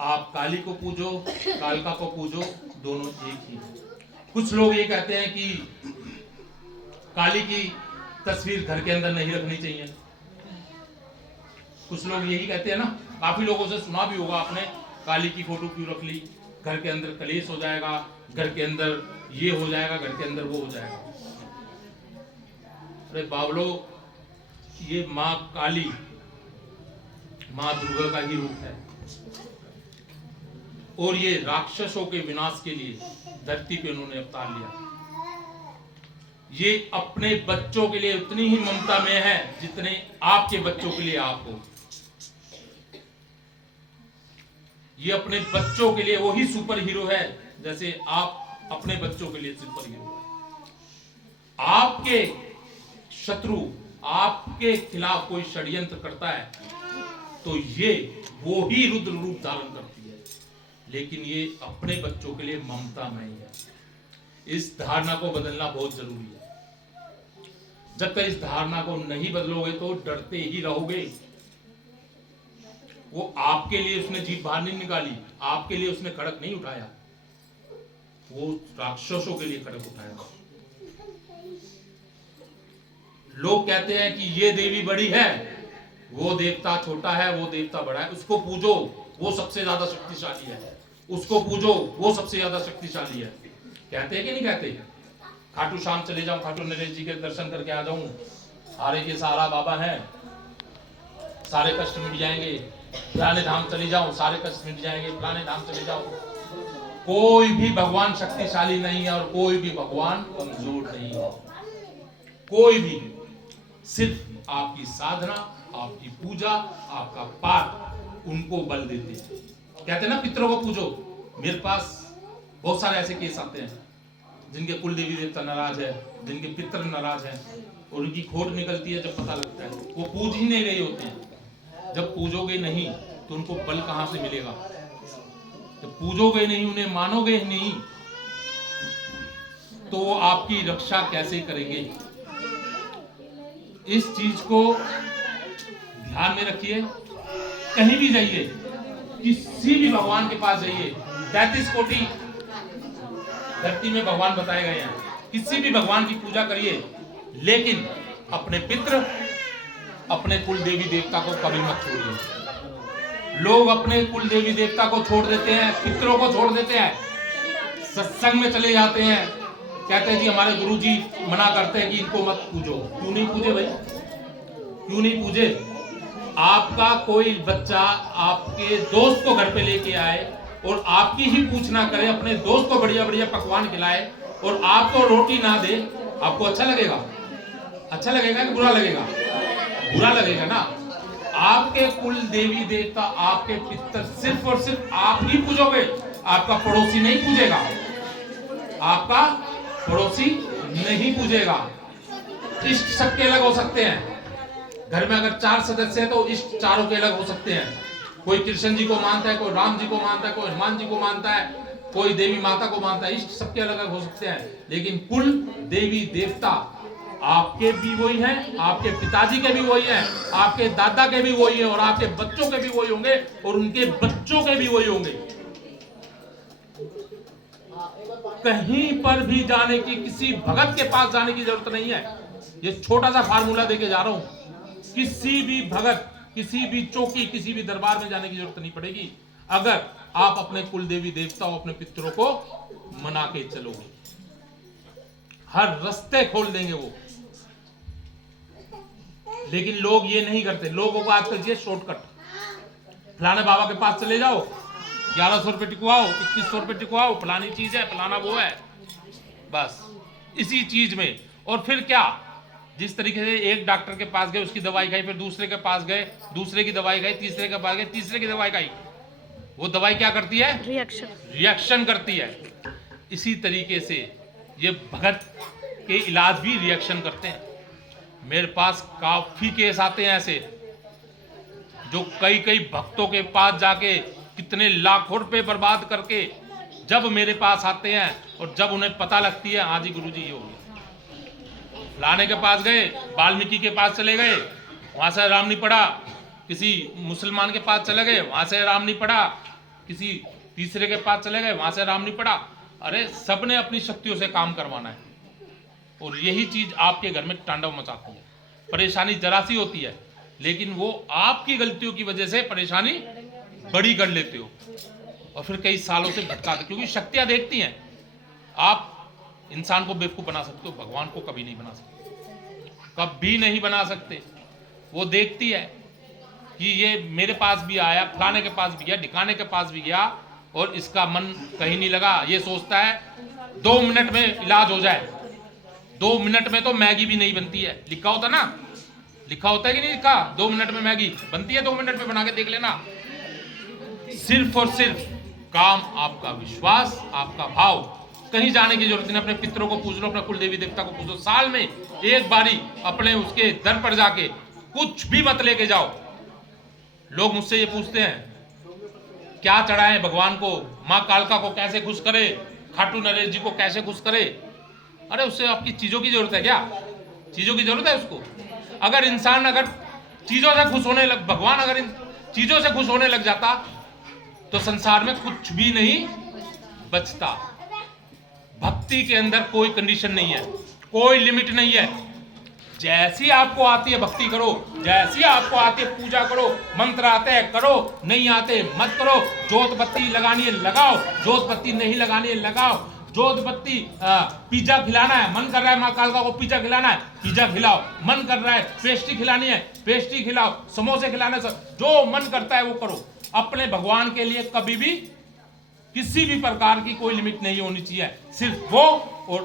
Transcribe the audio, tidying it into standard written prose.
आप काली को पूजो, कालका को पूजो, दोनों एक ही है। कुछ लोग ये कहते हैं कि काली की तस्वीर घर के अंदर नहीं रखनी चाहिए। कुछ लोग यही कहते हैं ना, काफी लोगों से सुना भी होगा आपने, काली की फोटो क्यों रख ली, घर के अंदर कलेश हो जाएगा, घर के अंदर ये हो जाएगा, घर के अंदर वो हो जाएगा। अरे बाबलो, ये माँ काली माँ दुर्गा का ही रूप है और ये राक्षसों के विनाश के लिए धरती पे उन्होंने अवतार लिया। ये अपने बच्चों के लिए उतनी ही ममता में है जितने आपके बच्चों के लिए आप हो। ये अपने बच्चों के लिए वही सुपर हीरो है जैसे आप अपने बच्चों के लिए सुपर हीरो है। आपके शत्रु आपके खिलाफ कोई षड्यंत्र करता है तो ये वो ही रुद्र रूप धारण करती है, लेकिन ये अपने बच्चों के लिए ममता में है। इस धारणा को बदलना बहुत जरूरी है। जब तक इस धारणा को नहीं बदलोगे तो डरते ही रहोगे। वो आपके लिए उसने जीभ बाहर नहीं निकाली, आपके लिए उसने खड़क नहीं उठाया, वो राक्षसों के लिए खड़क उठाया। लोग कहते हैं कि ये देवी बड़ी है, वो देवता छोटा है, वो देवता बड़ा है, उसको पूजो वो सबसे ज्यादा शक्तिशाली है, उसको पूजो वो सबसे ज्यादा शक्तिशाली है। कहते हैं कि नहीं कहते? खाटू श्याम चले जाऊं, खाटू नरेश जी के दर्शन करके आ जाऊं, सारे के सारा बाबा हैं, सारे कष्ट मिट जाएंगे। फलाने धाम चले जाओ, सारे कष्ट मिट जाएंगे। फलाने धाम चले जाओ। कोई भी भगवान शक्तिशाली नहीं है और कोई भी भगवान कमजोर नहीं है। कोई भी, सिर्फ आपकी साधना, आपकी पूजा, आपका पाठ उनको बल देते हैं। कहते हैं ना पितरों को पूजो। मेरे पास बहुत सारे ऐसे केस आते हैं जिनके कुल देवी देवता नाराज है, जिनके पितर नाराज हैं और उनकी खोट निकलती है। जब पता लगता है वो पूज ही नहीं रहे होते हैं। जब पूजोगे नहीं तो उनको बल कहां से मिलेगा? जब पूजोगे नहीं, उन्हें मानोगे नहीं, तो वो आपकी रक्षा कैसे करेंगे? इस चीज को ध्यान में रखिए। कहीं भी जाइए, किसी भी भगवान के पास जाइए, 33 कोटि धरती में भगवान बताए गए हैं, किसी भी भगवान की पूजा करिए, लेकिन अपने पितृ, अपने कुल देवी देवता को कभी मत छोड़िए। लोग अपने कुल देवी देवता को छोड़ देते हैं, पितरों को छोड़ देते हैं, सत्संग में चले जाते हैं, कहते हैं जी हमारे गुरुजी मना करते हैं कि इनको मत पूजो। क्यों नहीं पूजे भाई? क्यों नहीं पूजे? आपका कोई बच्चा आपके दोस्त को घर पे लेके आए और आपकी ही पूछना करे, अपने दोस्त को बढ़िया बढ़िया पकवान खिलाए और आपको रोटी ना दे, आपको अच्छा लगेगा? अच्छा लगेगा कि बुरा लगेगा? बुरा लगेगा ना। आपके कुल देवी देवता, आपके पितर सिर्फ और सिर्फ आप ही पूजोगे, आपका पड़ोसी नहीं पूजेगा, आपका पड़ोसी नहीं पूजेगा। इष्ट सबके अलग हो सकते हैं। घर में अगर 4 सदस्य हैं तो इष्ट चारों के अलग हो सकते हैं। कोई कृष्ण जी को मानता है, कोई राम जी को मानता है, कोई हनुमान जी को मानता है, कोई देवी माता को मानता है। इष्ट सबके अलग अलग हो सकते हैं, लेकिन कुल देवी देवता आपके भी वही हैं, आपके पिताजी के भी वही हैं, आपके दादा के भी वही हैं और आपके बच्चों के भी वही होंगे और उनके बच्चों के भी वही होंगे। कहीं पर भी जाने की, किसी भगत के पास जाने की जरूरत नहीं है। ये छोटा सा फार्मूला देके जा रहा हूं। किसी भी भगत, किसी भी चौकी, किसी भी दरबार में जाने की जरूरत नहीं पड़ेगी अगर आप अपने कुल देवी देवता और अपने पितरों को मना के चलोगे। हर रास्ते खोल देंगे वो। लेकिन लोग ये नहीं करते। लोगों को आजकल चाहिए शॉर्टकट। फलाने बाबा के पास चले जाओ, 1100 रुपए टिकवाओ, 2100 रुपए टिकवाओ, फलानी चीज है, फलाना वो है, बस इसी चीज में। और फिर क्या, जिस तरीके से एक डॉक्टर के पास गए, उसकी दवाई खाई, फिर दूसरे के पास गए, दूसरे की दवाई खाई, तीसरे के पास गए, तीसरे की दवाई खाई, वो दवाई क्या करती है? रिएक्शन करती है। इसी तरीके से ये भगत के इलाज भी रिएक्शन करते हैं। मेरे पास काफी केस आते हैं ऐसे, जो कई कई भक्तों के पास जाके कितने लाखों रुपए बर्बाद करके जब मेरे पास आते हैं और जब उन्हें पता लगती है हाँ जी गुरुजी ये हो गया, फलाने के पास गए, वाल्मीकि के पास चले गए, वहां से आराम नहीं पड़ा, किसी मुसलमान के पास चले गए, वहां से आराम नहीं पड़ा, किसी तीसरे के पास चले गए, वहां से आराम नहीं पड़ा। अरे सबने अपनी शक्तियों से काम करवाना है, और यही चीज आपके घर में तांडव मचाती है। परेशानी जरा सी होती है, लेकिन वो आपकी गलतियों की वजह से परेशानी बड़ी कर लेते हो, और फिर कई सालों से भटकाते, क्योंकि शक्तियां देखती हैं। आप इंसान को बेवकूफ बना सकते हो, भगवान को कभी नहीं बना सकते, कभी नहीं बना सकते। वो देखती है कि ये मेरे पास भी आया, फलाने के पास भी गया, ढिकाने के पास भी गया, और इसका मन कहीं नहीं लगा। ये सोचता है 2 मिनट में इलाज हो जाए। 2 मिनट में तो मैगी भी नहीं बनती है, लिखा होता ना, लिखा होता है कि नहीं लिखा, 2 मिनट में मैगी बनती है, 2 मिनट में बना के देख लेना। सिर्फ और सिर्फ काम, आपका विश्वास, आपका भाव। कहीं जाने की जरूरत नहीं, अपने पितरों को पूछ लो, अपने कुल देवी देवता को पूछ लो, साल में एक बारी अपने उसके दर पर जाके कुछ भी मत लेके जाओ। लोग मुझसे ये पूछते हैं क्या चढ़ाएं भगवान को, माँ कालका को कैसे खुश करे, खाटू नरेश जी को कैसे खुश करे। अरे उससे आपकी चीजों की जरूरत है क्या? चीजों की जरूरत है उसको? अगर इंसान अगर चीजों से खुश होने लग, भगवान अगर इन चीजों से खुश होने लग जाता तो संसार में कुछ भी नहीं बचता। भक्ति के अंदर कोई कंडीशन नहीं है, कोई लिमिट नहीं है। जैसी आपको आती है भक्ति करो, जैसी आपको आती है पूजा करो, मंत्र आते हैं करो, नहीं आते मत करो। जोत बत्ती लगानी है लगाओ, जोत बत्ती नहीं लगानी है लगाओ। जोत बत्ती पिज्जा खिलाना है, मन कर रहा है माँ कालका को पिज्जा खिलाना है, पिज्जा खिलाओ। मन कर रहा है पेस्ट्री खिलानी है, पेस्ट्री खिलाओ। समोसे खिलाने से जो मन करता है वो करो। अपने भगवान के लिए कभी भी किसी भी प्रकार की कोई लिमिट नहीं होनी चाहिए। सिर्फ वो